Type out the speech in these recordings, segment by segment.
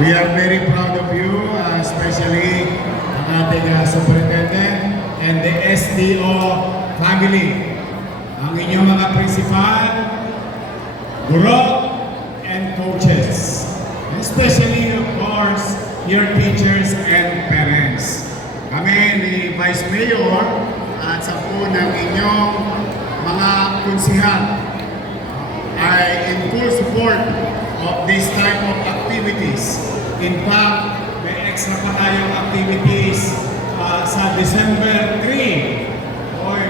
We are very proud of you, especially ang ating superintendent and the SDO family. Ang inyong mga principal, guro, and coaches. Especially, of course, your teachers and parents. Kami ni Vice Mayor at sa po ng inyong mga konsihal ay in full support of this type of activities. In fact, may extra pa tayong activities sa December 3. Oy,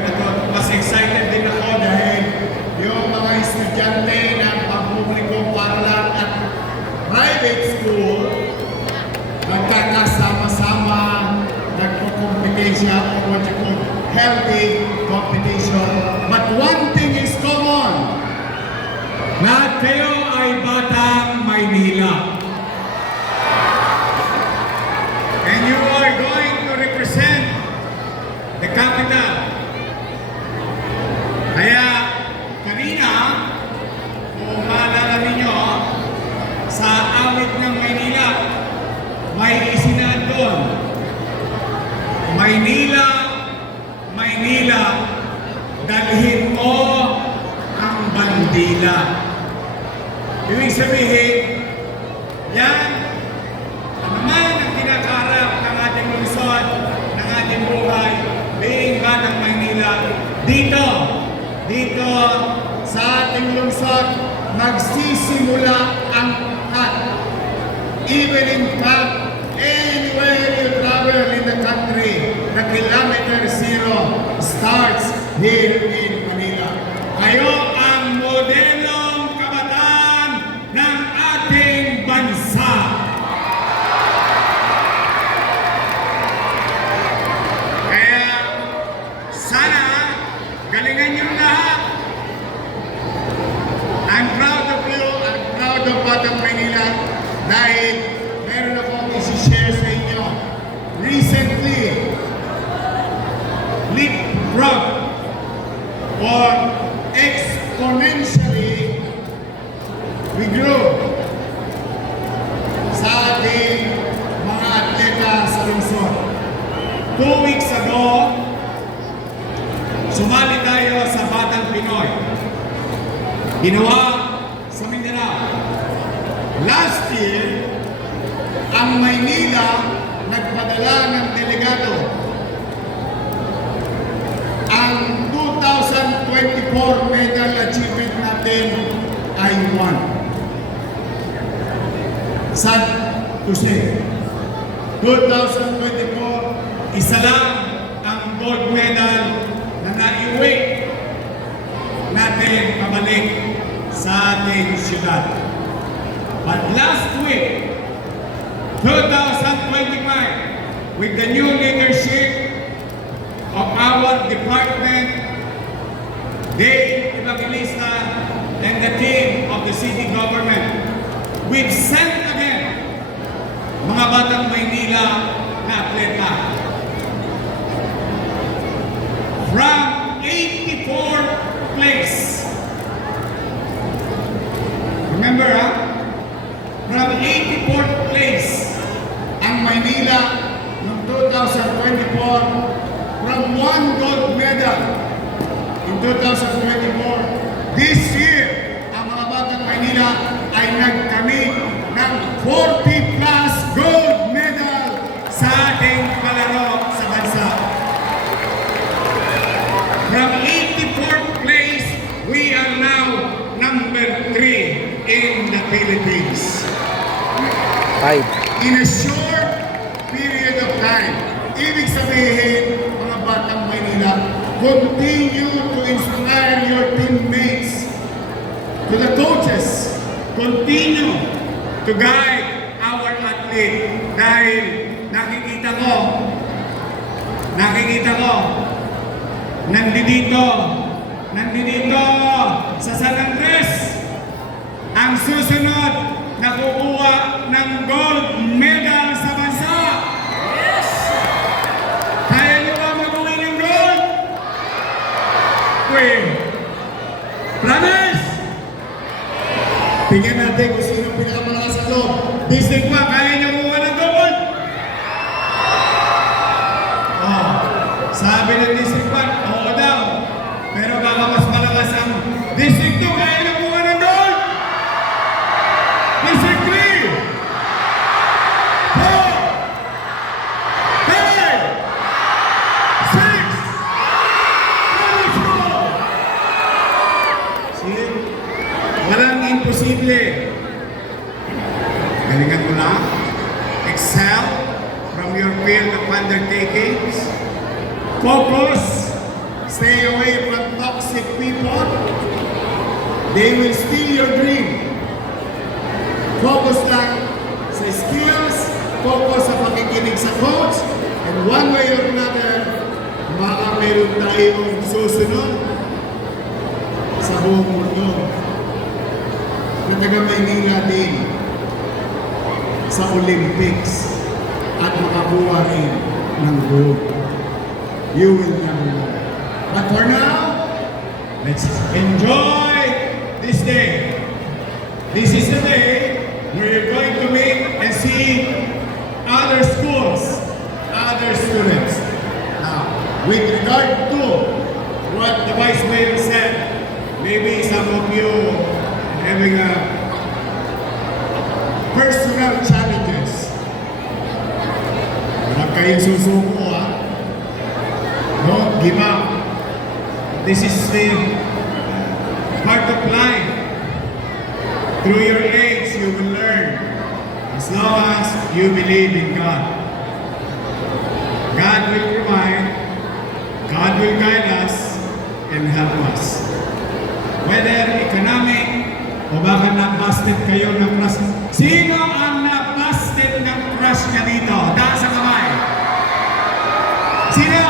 mas excited din ako dahil yung mga estudyante ng pampublikong paaralan at private school nagkakasama-sama, nagpo-competition or what you call healthy competition. But one thing is common. Lahat kayo ay batang Maynila. And you are going to represent the capital. Kaya kanina, kung maalala ninyo, sa awit ng Maynila, may isinaan doon. Maynila, Maynila, dalhin mo ang bandila. Ibig sabihin, yan, ano man ang kinakarap ng ating lungsod, ng ating buhay, being batang Maynila, dito sa ating lungsod, magsisimula ang lahat. Even in fact, anywhere you travel in the country, the kilometer zero starts here in Manila. Kayo ang modelong kabataan ng ating bansa. Kaya sana galingan niyo lahat. I'm proud of you, I'm proud of Batang Manila dahil meron akong isi-share sa inyo. Recently, leapfrog or exponentially we grew sa ating mga atleta sa lungsod. 2 weeks ago, sumali tayo sa Batang Pinoy. Ginawa sa Mindanao. Last year, ang Maynila nagpadala ng delegado. Ang 2024 medal achievement natin ay 1. Sad to say, 2024, isa lang ang gold medal na naiuwi natin pabalik sa ating siyudad. But last week, 2025, with the new leadership of our department, Dave Evangelista, and the team of the city government, we've sent again mga batang Maynila na atleta from 84th place. Remember, from 84th place ang Maynila noong 2024 from 1 gold medal in 2024. This year, ang mga batang Maynila ay nagkamit ng 40 plus gold medal sa ating palaro sa bansa. From 84th place, we are now number 3 in the Philippines. In a short period of time. Ibig sabihin, mga batang Maynila, continue to inspire your teammates, to the coaches, continue to guide our athlete dahil nakikita ko, nandito sa San Andres, ang susunod na kukuha ng gold medal sa bansa. Yes! Kaya niyo ba mag-uwi ng gold? Promise! Tingnan natin kung sino pinakamalakas sa loob. District 1, kaya niyo kumuha ng gold? Oh, sabi ng District 1, oo daw. Pero baka mas malakas ang District 2, kaya niyo kumuha ng gold? District 3, 4, 5, 6, let's go! See? Walang imposible. Galingan mo lang. Excel from your field of undertakings. Focus. Stay away from toxic people. They will steal your dream. Focus lang sa skills. Focus sa pakikinig sa coach. And one way or another, baka meron tayong susunod sa buong mundo na taga-Maynila din sa Olympics at makakuha rin ng gold. You will never know. But for now, let's enjoy this day. This is the day where you're going to meet and see other schools, other students. Now, with regard to what the Vice Mayor said, maybe some of you having a personal challenges. Huwag kayo susuko, ha? Don't give up. This is the part of life. Through your age, you will learn. As long as you believe in God. God will provide, God will guide us, and help us. Whether economic, o baka na-busted kayo ng crush. Sino ang na-busted ng crush niya dito? Taas ang kamay. Sino?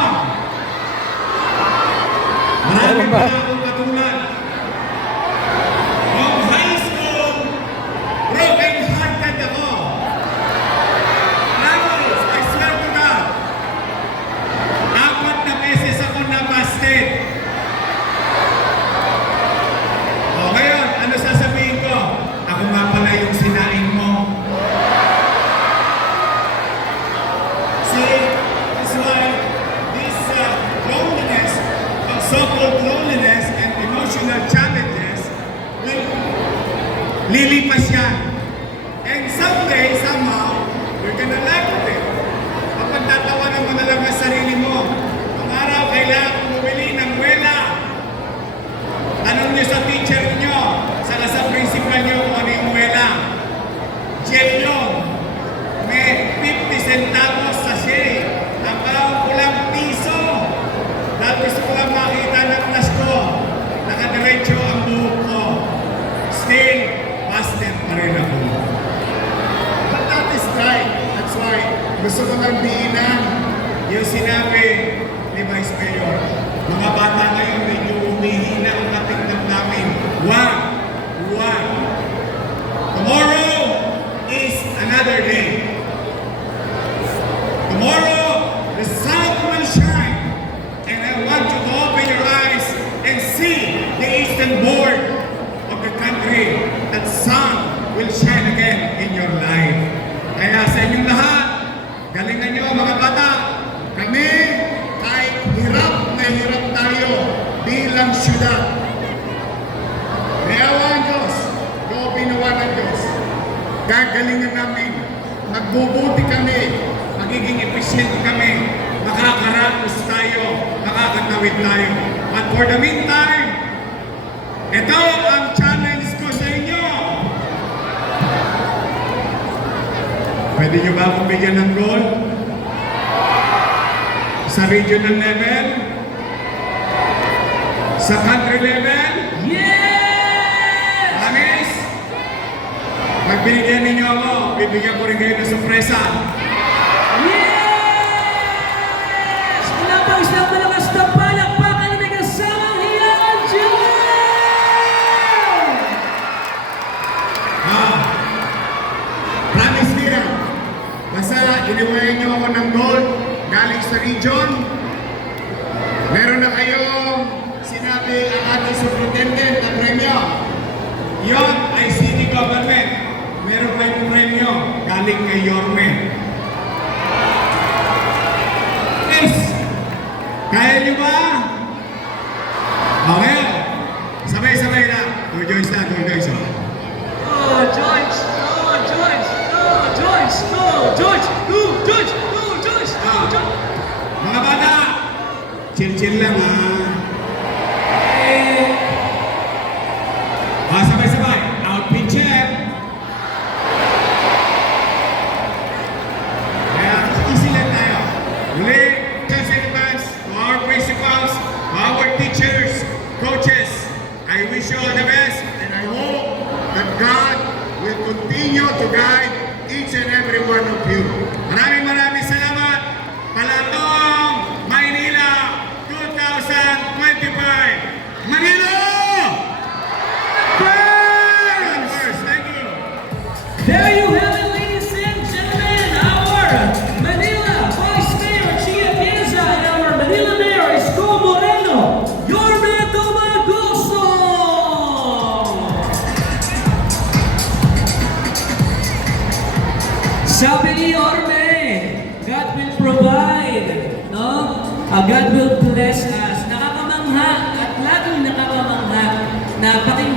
Marami pa akong katulad. Noong high school, broken-hearted ako. Promise, I swear to God. 4 na beses ako na-busted. O ngayon, ano sasabihin ko? Ako nga pala yung sinain mo. See, that's why this loneliness, so-called loneliness and emotional challenges will lilipas yan. And someday, somehow, you're gonna laugh at it. Kapag tatawanan mo na lang ang sarili mo, ang araw kailangan bumili ng wela. Tanong nyo sa teacher nyo, saka sa principal nyo kung ano yung wela. Gel yun. May 50 centavos sa share. Ang bawang ko lang piso. Dahil gusto ko lang makita ng flash ko. Nakadiretso ang buhok ko. Still, busted pa rin ako. But that is right. That's why gusto ko lang diinan yung sinabi ni Vice Mayor. Mga bata ngayon medyo humihina ang katingnan namin. Wag! Tomorrow is another day. Tomorrow, the sun will shine. And I want you to open your eyes and see the eastern board of the country. That sun will shine again in your life. Kaya sa inyong lahat, galingan nyo mga bata. Kami, kahit hirap na hirap tayo bilang syudad. May awa ang Diyos, gawin ng Diyos. Gagalingan namin, magbubuti kami, magiging efficient kami, makakaraos tayo, makakatawid tayo. But for the meantime, ito ang challenge ko sa inyo. Pwede nyo ba akong bigyan ng goal? Sa regional level? Sa country level? Yes! Promise? Pag binigyan ninyo ako, bibigyan ko rin kayo ng sorpresa. Yes! Wala pa isang malakas na palakpakan na may kasamang hilangan dyan! Promise nila. Basta iniwayan nyo ako ng gold galing sa region. Meron na kayong sinabi ang ating superintendent na premyo. Yon ay city government. Meron kayong premyo. galing kay Yorme. Yes! Kaya niyo ba? Okay. Sabay-sabay na. Two joints na, two joints. Oh, George! Oh, George! Oh, George! Oh, George! Oh, George! Oh, George! Oh, George! Mga bata, chill-chill lang ha. Sabay-sabay. Outpin check. Kaya, easy lang tayo. Muli, thanks in advance to our principals, to our teachers, coaches. I wish you all the best and I hope that God will continue to guide each and every one of you. Maraming salamat. Palatong Maynila 2025. Manila! Thank you. There you have it, ladies and gentlemen, our Manila Vice Mayor Chia Pienza and our Manila Mayor Isko Moreno, Yorme Domagoso! Sabi ni Yorme, God will provide, no? God will bless us. Nakakamangha at laging nakakamangha na